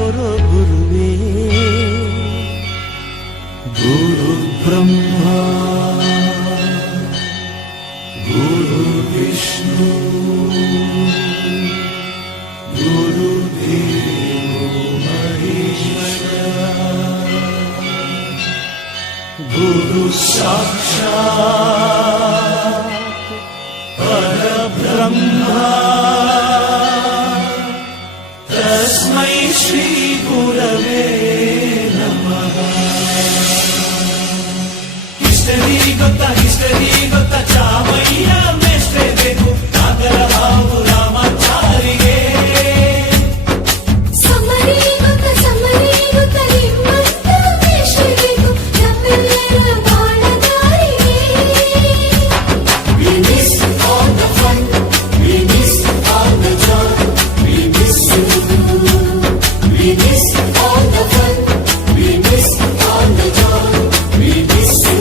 ತೋರೋ ಗುರುವೇ. ಗುರು ಬ್ರಹ್ಮ ಗುರು ವಿಷ್ಣು ಗುರು ದೇವೋ ಮಹೇಶ್ವರ ಗುರು ಸಾಕ್ಷಾತ್ ಪರಬ್ರಹ್ಮ ತಸ್ಮೈ ಶ್ರೀ ಗುರವೇ ನಮಃ. ಹಿಸ್ಟರಿ ಗೊತ್ತಾ ಚಾಮಯ್ಯ ಮೇಷ್ಟ್ರೆ ಬೇಕು ನಾಗರ ಹಾವು ರಾಮಾಚಾರಿಗೆ. ಸಮರಿ ಗೊತ್ತಾ ನಿಮ್ಮಂತ ಮೇಷ್ಟ್ರೆ ಬೇಕು ನಮ್ಮೆಲ್ಲರ ಬಾಳಗಾರಿಗೆ. We miss all the fun, we miss all the joy, we miss you. We miss all the fun, we miss all the joy, we miss you.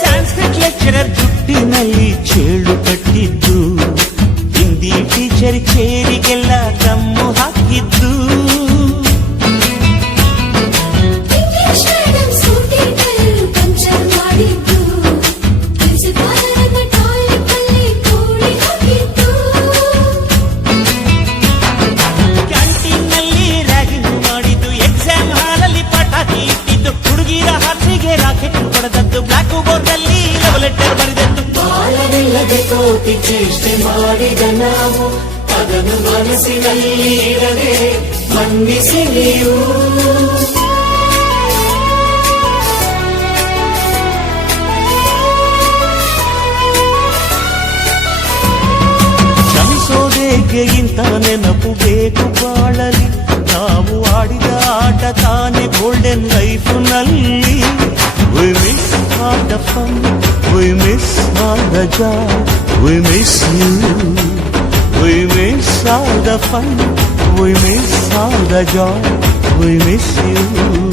Sanskrit lecturer ದುಡ್ಡಿನಲ್ಲಿ ಚೇಳು ಕಟ್ಟಿದ್ದು, ಹಿಂದಿ ಟೀಚರ್ ಚೇರಿಗೆಲ್ಲ ದಮ್ಮು ಹಾಕಿದ್ದು. ಇಂಗ್ಲಿಷ್ ಮೇಡಂ ಸ್ಕೂಟಿಗಳು ಪಂಚರ್ ಮಾಡಿದ್ದು, ಪ್ರಿನ್ಸಿಪಾಲರನ್ನ toilet ಅಲ್ಲಿ ಕೋಳಿ ಹಾಕಿದ್ದು. ಕ್ಯಾಂಟೀನ್ನಲ್ಲಿ ragging ಮಾಡಿದ್ದು, ಎಕ್ಸಾಮ್ ಹಾಲಲ್ಲಿ ಪಟಾಕಿ ಇಟ್ಟಿದ್ದು, ಹುಡುಗಿರ ಹಾಸಿಗೆ ರಾಕೆಟ್ ಹೊಡೆದದ್ದು, ಬ್ಲಾಕ್ ಬೋರ್ಡ್ ಅಲ್ಲಿ ಲವ್ ಲೆಟರ್ ಬರೆದದ್ದು. ಬಾಳವಿಲ್ಲದೆ ಕೋಟಿ ಚೇಷ್ಟೆ ಮಾಡಿದ ನಾವು ಅದನ್ನು ಮನಸ್ಸಿನಲ್ಲಿ ಇಡದೆ ಮನ್ನಿಸಿ ನೀವು. ಕ್ಷಮಿಸೋದೇಕೆ ಇಂಥ ನೆನಪು ಬೇಕು ಬಾಳಲಿ, ನಾವು ಆಡಿದ ಆಟ ತಾನೆ ಗೋಲ್ಡನ್ ಲೈಫ್ ನಲ್ಲಿ. We miss all the fun, we miss all the joy, we miss you. We miss all the fun, we miss all the joy, we miss you.